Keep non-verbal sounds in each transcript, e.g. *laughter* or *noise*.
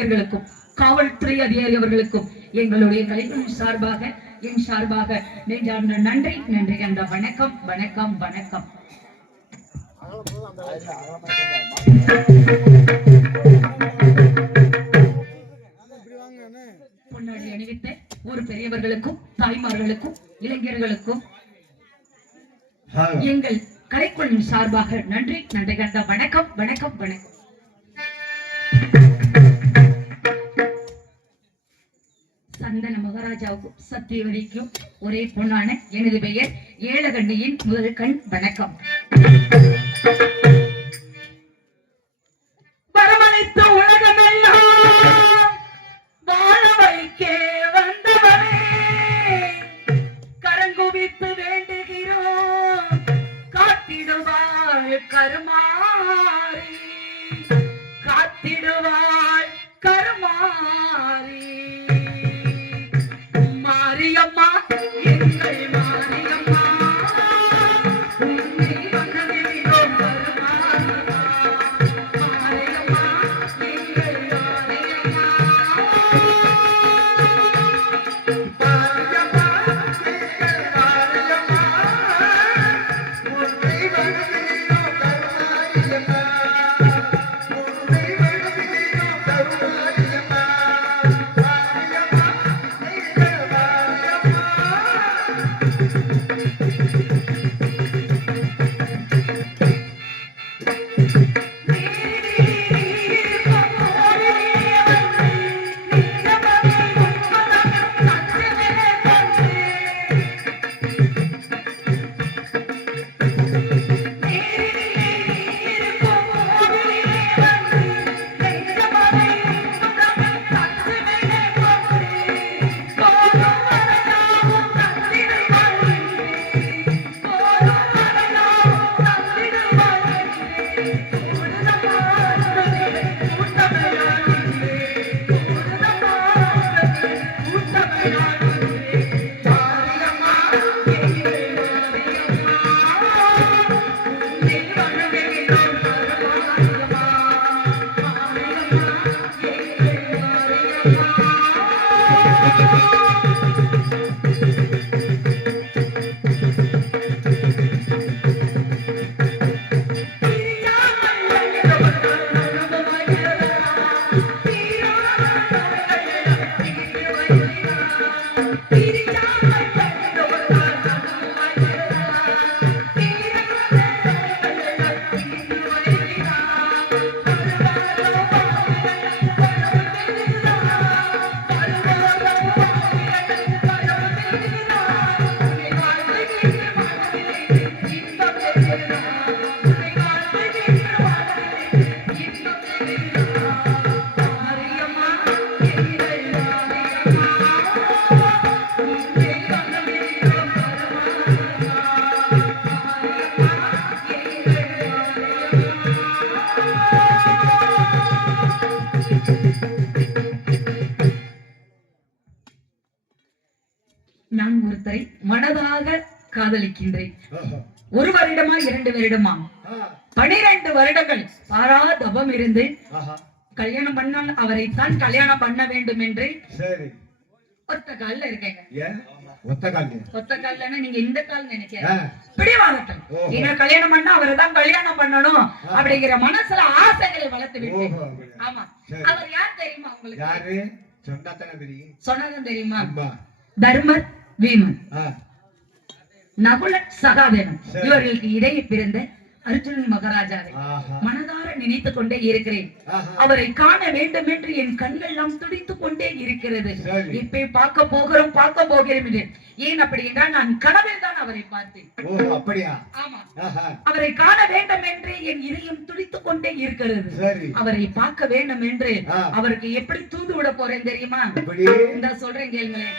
இளைஞர்களுக்கும் காவல்துறை அதிகாரி அவர்களுக்கும் எங்களுடைய கலைஞர் சார்பாக என் சார்பாக நெஞ்சார்ந்த நன்றி நன்றி என்ற வணக்கம் வணக்கம் வணக்கம். பொன்னாடி அணிவித்த ஒரு பெரியவர்களுக்கும் தாய்மார்களுக்கும் இளைஞர்களுக்கும் எங்கள் கலைக்குழுவின் சார்பாக நன்றி நன்றி கண்ட வணக்கம் வணக்கம் வணக்கம். சந்தன மகாராஜாவுக்கும் சத்தியவதிக்கும் ஒரே பொண்ணான எனது பெயர் ஏழகண்ணியின் முதல் கண் வணக்கம். வரவழைத்த உலகமெல்லாம் வாழ வைக்க வந்தவனே. கரங்குவித்து வேண்டுகிறோம் காத்திடுவாள் கருமாறி. காதலிக்கின்றேன். ஒரு வருடமா இரண்டு வருடமா? பனிரெண்டு வருடங்கள் பாரா தவம் இருந்து கல்யாணம் பண்ணால் அவரைத்தான் கல்யாணம் பண்ண வேண்டும் என்று ஒத்த கால்ல இருக்கேங்க. ஏன்? ஒத்த கால் ஒத்த கால்லன்னா நீங்க இந்த கால் நினைக்கிறேன் ஆ, பிடிவாதட்டம் ஓஹோ. நீங்க கல்யாணம் பண்ணா அவரை தான் கல்யாணம் பண்ணணும் அப்படிங்கிற மனசுல ஆசைகளை வளர்த்து விட்டேன்? ஆமா. அவர் யார் தெரியுமா உங்களுக்கு? யாரு? தெரியும். தர்மர் வீமன். நகுலன் சகாதேவன். இவர்களுக்கு இடையே பிறந்த அர்ஜுனன் மகாராஜாவை. மனதார நினைத்துக் கொண்டே இருக்கிறேன். அவரை காண வேண்டும் என்று என் கண்ணெல்லாம் துடித்துக் கொண்டே இருக்கிறது. இப்ப பார்க்க போகிறோம் பார்க்க போகிறோம் என்று ஏன் அப்படி என்றால் நான் கனவில் தான் அவரை பார்த்தேன். ஆமா. அவரை காண வேண்டும் என்று என் இதயம் துடித்துக் கொண்டே இருக்கிறது. அவரை பார்க்க வேண்டும் என்று. அவருக்கு எப்படி தூது விட போறேன் தெரியுமா? இந்த சொல்றேன் கேளுங்களேன்.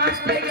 mais pegar.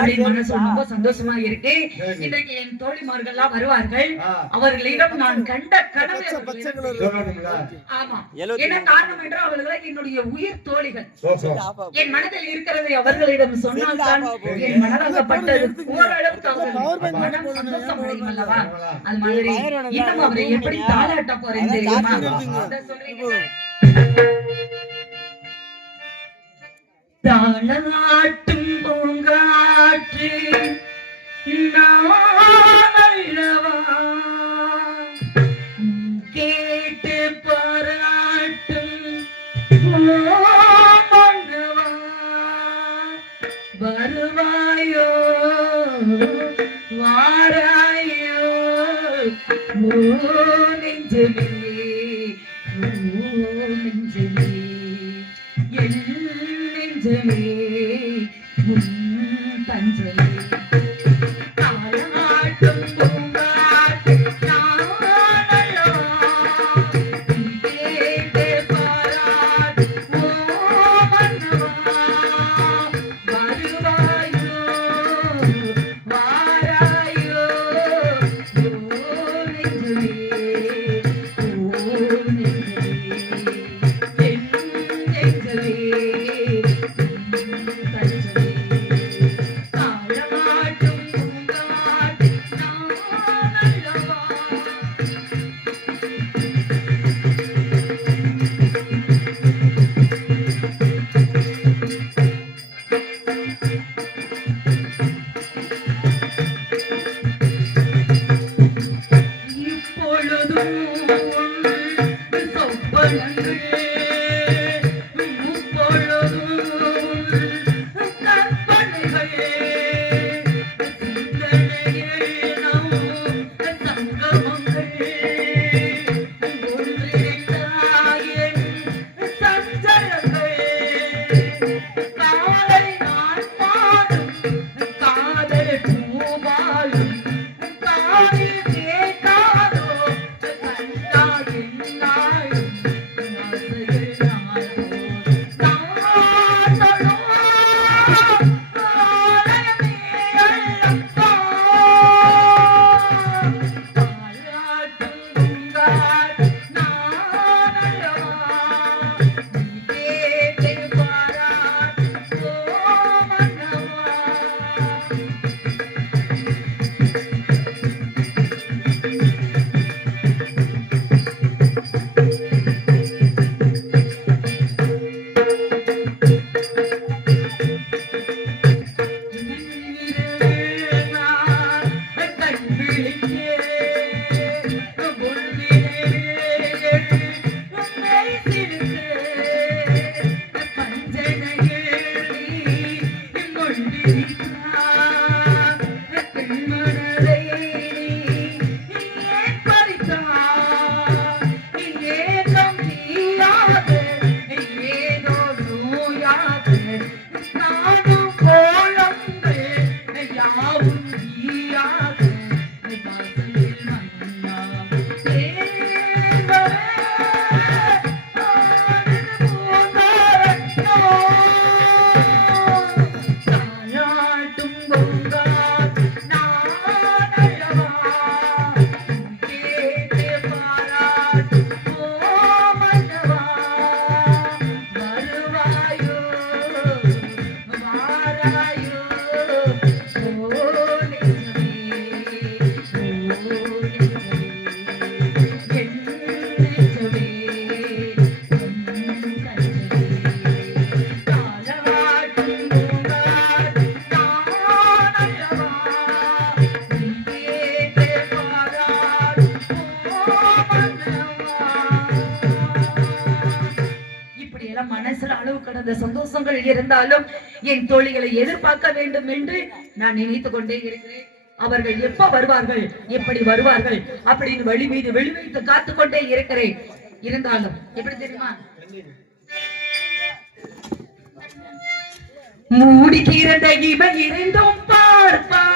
அப்படின்னு மனசு ரொம்ப சந்தோஷமா இருக்கு. சரி. இன்றைக்கு என் தோழிமார்கள்லாம் வருவார்கள். ஆ, அவர்களிடம் நான் கண்ட சொல்லணும்ல? ஆமா. என்ன காரணம் என்றால் அவர்கள் என்னுடைய உயிர் தோழிகள். என் மனதில் இருக்கிறதை அவர்களிடம் சொன்னால்தான் என் மனதாகப்பட்டது ஓரளவுக்கு அவர்கள் மனம் சந்தோஷம் அடையும் அல்லவா? அது மாதிரி இன்னும் அவரை எப்படி தாளாட்ட போறேன் தெரியுமா? அத சொல்றீங்களா? பூங்காற்றி கேட்டு பாராட்டும் வருவாயோ? வாராயோ? நெஞ்சு me. சந்தோஷங்கள் இருந்தாலும் என் தோழிகளை எதிர்பார்க்க வேண்டும் என்று நான் நினைத்துக் கொண்டே இருக்கிறேன். அவர்கள் எப்ப வருவார்கள் எப்படி வருவார்கள் அப்படின்னு வழி மீது வெளி வைத்து காத்து கொண்டே இருக்கிறேன். இருந்தாலும் எப்படி தெரியுமா? மூடிக்கிறத இவ இருந்தும் பார்ப்பா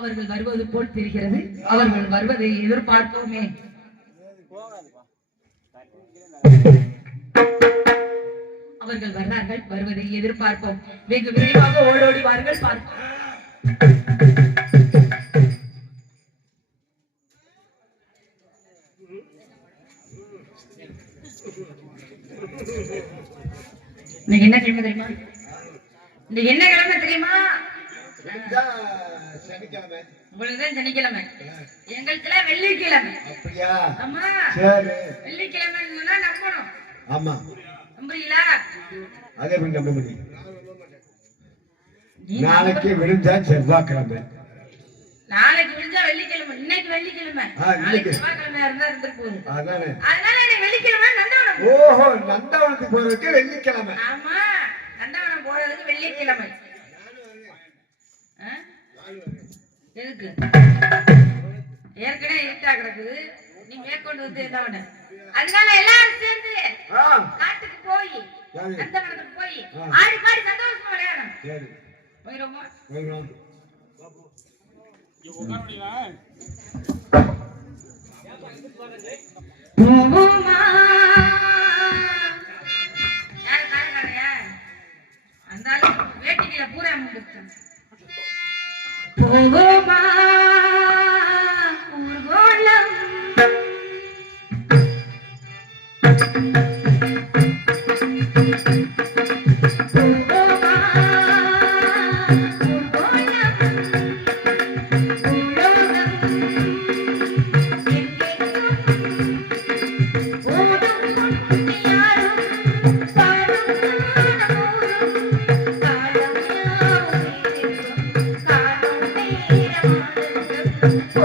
அவர்கள் வருவது போல் தெரிகிறது. அவர்கள் வருவதை எதிர்பார்த்தோமே. அவர்கள் வர்றார்கள் வருவதை எதிர்பார்ப்போம். வெகு விரைவாக ஓடோடிவார்கள் பார்ப்போம். என்ன கிழமை தெரியுமா? இன்னைக்கு என்ன கிழமை தெரியுமா? சனிக்கிழமை. எங்களுக்குலாம் வெள்ளிக்கிழமை. அப்படியா? ஆமா சரி. வெள்ளிக்கிழமைன்னு சொன்னா நம்பணும். ஆமா. நம்புறீங்களா? அதே எப்படி நம்ப முடியும். நீ நாளைக்கு விழுந்தா செவ்வாய்க்கிழமை. நாளைக்கு விழுந்தா வெள்ளிக்கிழமை. இன்னைக்கு வெள்ளிக்கிழமை. நாளைக்கு செவ்வாய்க்கிழமை இருந்தா அதானே. அதனால இன்னைக்கு வெள்ளிக்கிழமை நந்தவனம். ஓஹோ நந்தவனத்துக்கு போறதுக்கு வெள்ளிக்கிழமை. ஆமா நந்தவனம் போறதுக்கு வெள்ளிக்கிழமை. எதுக்கு ஏற்கனவே இருட்டா கிடக்குது. நீ மேற்கொண்டு வந்து என்ன பண்ண அதனால எல்லாரும் சேர்ந்து காட்டுக்கு போய் சரி. நந்தவனத்துக்கு போய். ஆடி பாடி சந்தோஷமா விளையாடணும். சரி. போயிடுவோமா போயிடும் போவோமா போவோமா Gracias. *laughs*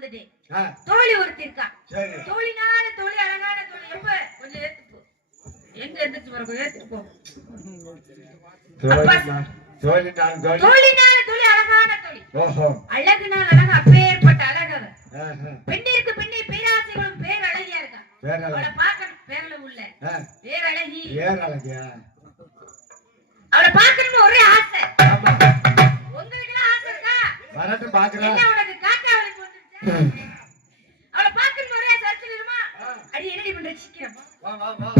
வந்துட்டேன் ஆ, தோழி ஒருத்தி இருக்கா தோழினால தோழி அழகான தோழி. எப்ப? கொஞ்சம் ஏத்து போ எங்க எந்திரிச்சு தோழினால தோழி. அழகான தோழி. அழகுனால் அழகு அப்பேற்பட்ட. பெண்ணிற்கு பெண்ணை பேராசைகளும் பேர் அழகியா இருக்கா அவளை அழகு. பார்க்கணும் பேரளவு உள்ள. வேற அழகியா அவளை பார்க்கணும்னு ஒரே ஆசை. உங்களுக்கு ஆசை இருக்கா? வரட்டும் பாக்குறேன் அவளை ஆசை அடிச்சிருமா அடி என்னடி பண்ற? சீக்கிரம். வா வா.